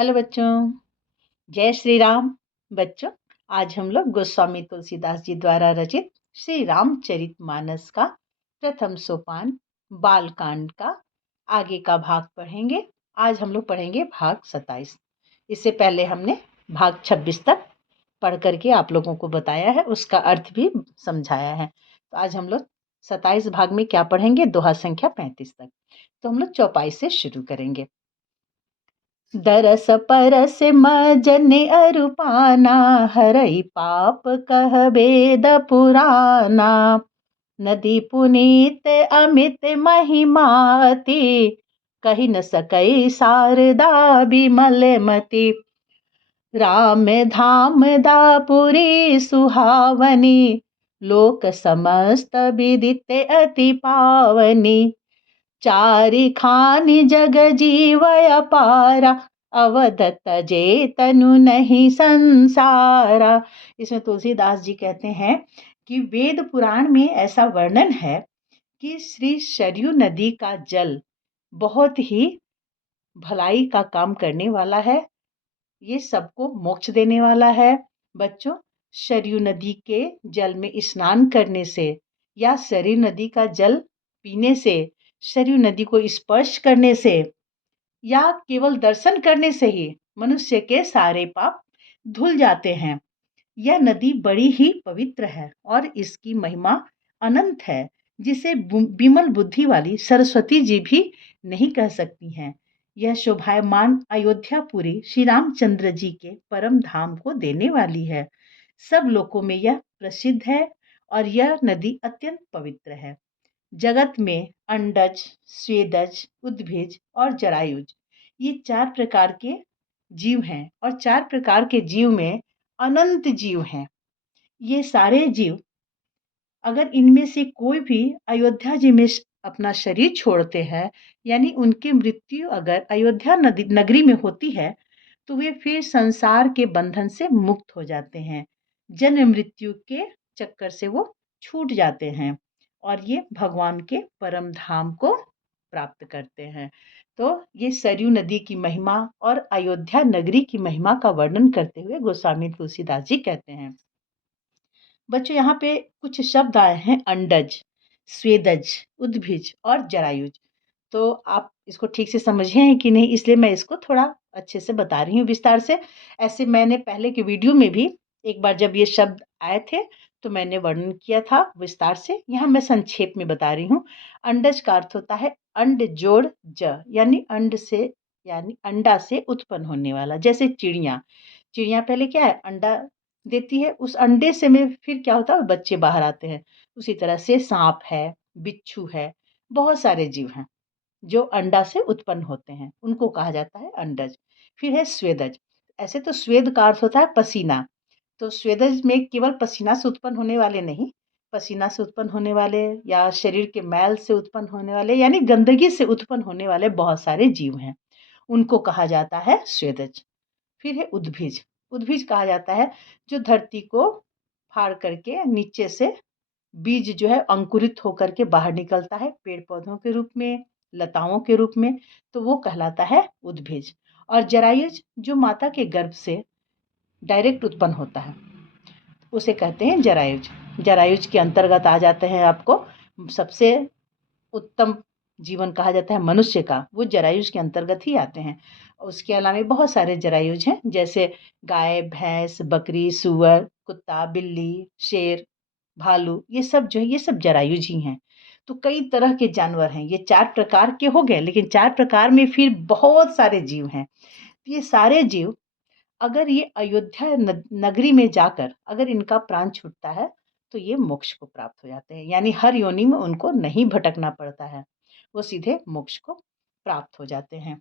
Hello बच्चों, जय श्री राम। बच्चों, आज हम लोग गोस्वामी तुलसीदास जी द्वारा रचित श्री रामचरितमानस का प्रथम सोपान बालकांड का आगे का भाग पढ़ेंगे। आज हम लोग पढ़ेंगे भाग 27। इससे पहले हमने भाग 26 तक पढ़ करके आप लोगों को बताया है, उसका अर्थ भी समझाया है। तो आज हम लोग 27 भाग में क्या पढ़ेंगे? दोहा संख्या 35 तक। तो हम लोग चौपाई से शुरू करेंगे। दरस परस मजन अरुपाना, हरई पाप कह वेद पुराना। नदी पुनीत अमित महिमाति, कही न सकई शारदा बिमल मति। राम धाम दापुरी सुहावनी, लोक समस्त विदित अति पावनी। चारि खानि जग जीव अपारा, अवदत जे तनु नहीं संसारा। इसमें तुलसीदास जी कहते हैं कि वेद पुराण में ऐसा वर्णन है कि श्री सरयू नदी का जल बहुत ही भलाई का काम करने वाला है, ये सबको मोक्ष देने वाला है। बच्चों, सरयू नदी के जल में स्नान करने से या सरयू नदी का जल पीने से, सरयू नदी को स्पर्श करने से या केवल दर्शन करने से ही मनुष्य के सारे पाप धुल जाते हैं। यह नदी बड़ी ही पवित्र है और इसकी महिमा अनंत है, जिसे विमल बुद्धि वाली सरस्वती जी भी नहीं कह सकती हैं। यह शोभायमान अयोध्यापुरी श्री रामचंद्र जी के परम धाम को देने वाली है। सब लोकों में यह प्रसिद्ध है और यह नदी अत्यंत पवित्र है। जगत में अंडज, स्वेदज, उद्भिज और जरायुज, ये 4 प्रकार के जीव हैं और 4 प्रकार के जीव में अनंत जीव हैं। ये सारे जीव अगर इनमें से कोई भी अयोध्या जी में अपना शरीर छोड़ते हैं, यानी उनकी मृत्यु अगर अयोध्या नगरी में होती है, तो वे फिर संसार के बंधन से मुक्त हो जाते हैं। जन्म मृत्यु के चक्कर से वो छूट जाते हैं और ये भगवान के परम धाम को प्राप्त करते हैं। तो ये सरयू नदी की महिमा और अयोध्या नगरी की महिमा का वर्णन करते हुए गोस्वामी तुलसीदास जी कहते हैं। बच्चों, यहाँ पे कुछ शब्द आए हैं अंडज, स्वेदज, उद्भिज और जरायुज। तो आप इसको ठीक से समझे हैं कि नहीं, इसलिए मैं इसको थोड़ा अच्छे से बता रही हूँ विस्तार से। ऐसे मैंने पहले के वीडियो में भी एक बार जब ये शब्द आए थे तो मैंने वर्णन किया था विस्तार से। यहाँ मैं संक्षेप में बता रही हूँ। अंडज का अर्थ होता है अंड जोड़ ज, यानी अंड से, यानी अंडा से उत्पन्न होने वाला। जैसे चिड़िया, चिड़िया पहले क्या है, अंडा देती है, उस अंडे से में फिर क्या होता है, बच्चे बाहर आते हैं। उसी तरह से सांप है, बिच्छू है, बहुत सारे जीव हैं जो अंडा से उत्पन्न होते हैं, उनको कहा जाता है अंडज। फिर है स्वेदज। ऐसे तो स्वेद का अर्थ होता है पसीना, तो स्वेदज में केवल पसीना से उत्पन्न होने वाले नहीं, पसीना से उत्पन्न होने वाले या शरीर के मैल से उत्पन्न होने वाले, यानी गंदगी से उत्पन्न होने वाले बहुत सारे जीव हैं, उनको कहा जाता है स्वेदज। फिर है उद्भिज। उद्भिज कहा जाता है जो धरती को फाड़ करके नीचे से बीज जो है अंकुरित होकर के बाहर निकलता है पेड़ पौधों के रूप में, लताओं के रूप में, तो वो कहलाता है उद्भिज। और जरायुज जो माता के गर्भ से डायरेक्ट उत्पन्न होता है, उसे कहते हैं जरायुज। जरायुज के अंतर्गत आ जाते हैं आपको सबसे उत्तम जीवन कहा जाता है मनुष्य का, वो जरायुज के अंतर्गत ही आते हैं। उसके अलावा बहुत सारे जरायुज हैं, जैसे गाय, भैंस, बकरी, सुअर, कुत्ता, बिल्ली, शेर, भालू, ये सब जो है ये सब जरायुज ही हैं। तो कई तरह के जानवर हैं, ये 4 प्रकार के हो गए, लेकिन 4 प्रकार में फिर बहुत सारे जीव हैं। ये सारे जीव अगर ये अयोध्या नगरी में जाकर अगर इनका प्राण छूटता है तो ये मोक्ष को प्राप्त हो जाते हैं, यानी हर योनि में उनको नहीं भटकना पड़ता है, वो सीधे मोक्ष को प्राप्त हो जाते हैं।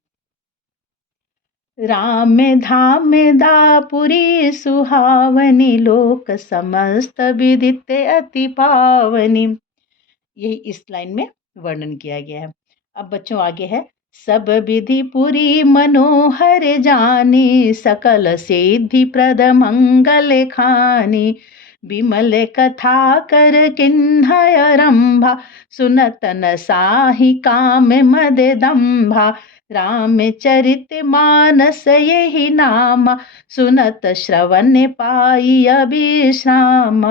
राम धाम दापुरी सुहावनी, लोक समस्त विदित अति पावनी। यही इस लाइन में वर्णन किया गया है। अब बच्चों आगे है, सब विधि पुरी मनोहर जानी, सकल सिद्धि प्रद मंगल खानी। विमल कथा कर किन्हय रंभा, सुनत न साहि काम मद दंभा। रामचरित मानस यही नाम, सुनत श्रवण पाई अभिश्राम।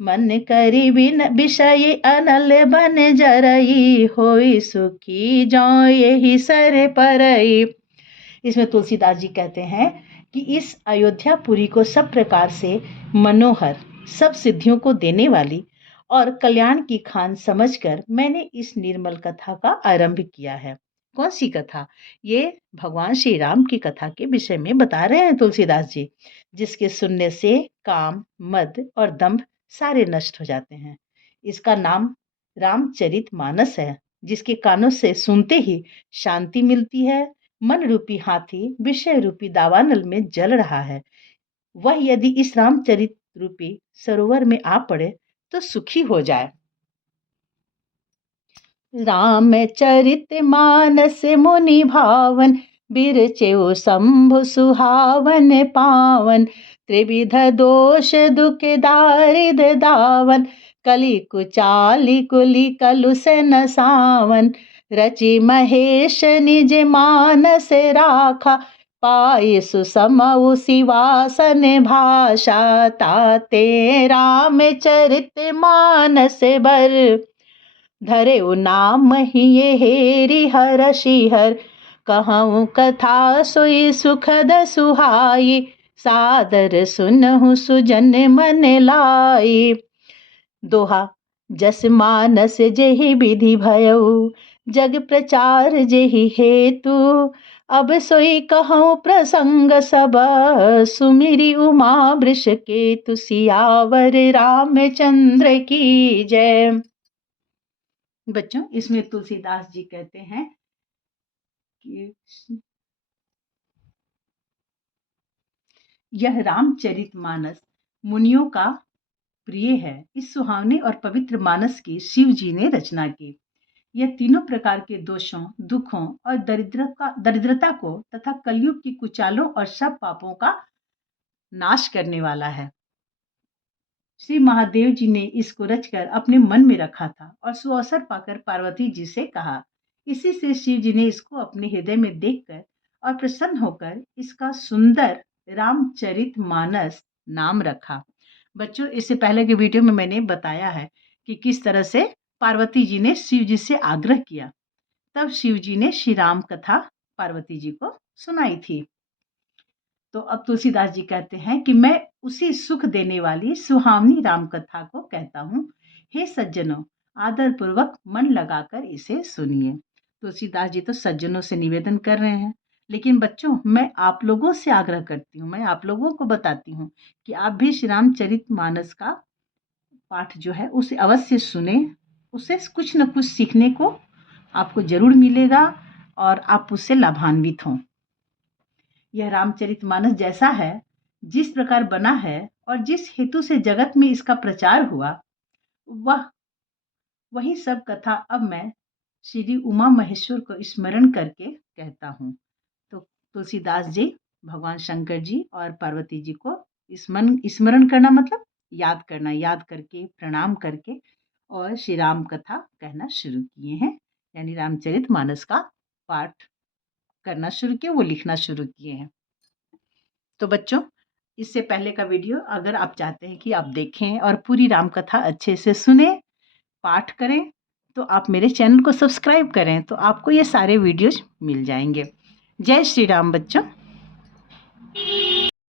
मन करी बिन विषय अनल बन जरई, होई सुखी जो यही सर परई। इसमें तुलसीदास जी कहते हैं कि इस अयोध्यापुरी को सब प्रकार से मनोहर, सब सिद्धियों को देने वाली और कल्याण की खान समझकर मैंने इस निर्मल कथा का आरंभ किया है। कौन सी कथा? ये भगवान श्री राम की कथा के विषय में बता रहे हैं तुलसीदास जी, जिसके सुनने से काम, मद और दंभ सारे नष्ट हो जाते हैं। इसका नाम रामचरितमानस है, जिसके कानों से सुनते ही शांति मिलती है। मन रूपी हाथी विषय रूपी दावानल में जल रहा है, वह यदि इस रामचरित रूपी सरोवर में आ पड़े तो सुखी हो जाए। रामचरित मानस मुनि भावन, बिरचेउ शंभु सुहावन पावन। त्रिविध दोष दुख दारिद दावन, कलि कुचाली कुली कलुष नसावन। रचि महेश निज मानस राखा, पाई सुसमउ सिवासन भाषा। ताते रामचरित मानस बर, धरे नाम ही ये हेरि हरषि हर। कहूँ कथा सोई सुखद सुहाई, सादर सुनहु सुजन मन लाई। दोहा। जस मानस जेहि विधि भयउ, जग प्रचार जेहि हेतु। अब सोई कहूँ प्रसंग सब, सुमिरी उमा वृष केतु। सियावर रामचंद्र की जय। बच्चों, इसमें तुलसीदास जी कहते हैं कि यह रामचरितमानस मुनियों का प्रिय है। इस सुहावने और पवित्र मानस की शिव जी ने रचना की। यह तीनों प्रकार के दोषों, दुखों और दरिद्रता को तथा कलयुग की कुचालों और सब पापों का नाश करने वाला है। श्री महादेव जी ने इसको रचकर अपने मन में रखा था और सुअवसर पाकर पार्वती जी से कहा। इसी से शिव जी ने इसको अपने हृदय में देखकर और प्रसन्न होकर इसका सुंदर रामचरितमानस नाम रखा। बच्चों, इससे पहले के वीडियो में मैंने बताया है कि किस तरह से पार्वती जी ने शिव जी से आग्रह किया, तब शिव जी ने श्री राम कथा पार्वती जी को सुनाई थी। तो अब तुलसीदास जी कहते हैं कि मैं उसी सुख देने वाली सुहावनी राम कथा को कहता हूँ। हे सज्जनों, आदर पूर्वक मन लगाकर इसे सुनिए। तुलसीदास जी तो सज्जनों से निवेदन कर रहे हैं, लेकिन बच्चों मैं आप लोगों से आग्रह करती हूँ, मैं आप लोगों को बताती हूँ कि आप भी श्री रामचरितमानस का पाठ जो है उसे अवश्य सुने। उससे कुछ न कुछ सीखने को आपको जरूर मिलेगा और आप उससे लाभान्वित हों। यह रामचरितमानस जैसा है, जिस प्रकार बना है और जिस हेतु से जगत में इसका प्रचार हुआ, वही सब कथा अब मैं श्री उमा महेश्वर को स्मरण करके कहता हूँ। तो तुलसीदास जी भगवान शंकर जी और पार्वती जी को स्मरण करना मतलब याद करना, याद करके प्रणाम करके और श्री राम कथा कहना शुरू किए हैं, यानी रामचरितमानस का पाठ करना शुरू किए, वो लिखना शुरू किए हैं। तो बच्चों, इससे पहले का वीडियो अगर आप चाहते हैं कि आप देखें और पूरी राम कथा अच्छे से सुने, पाठ करें, तो आप मेरे चैनल को सब्सक्राइब करें, तो आपको ये सारे वीडियोज मिल जाएंगे। जय श्री राम बच्चों।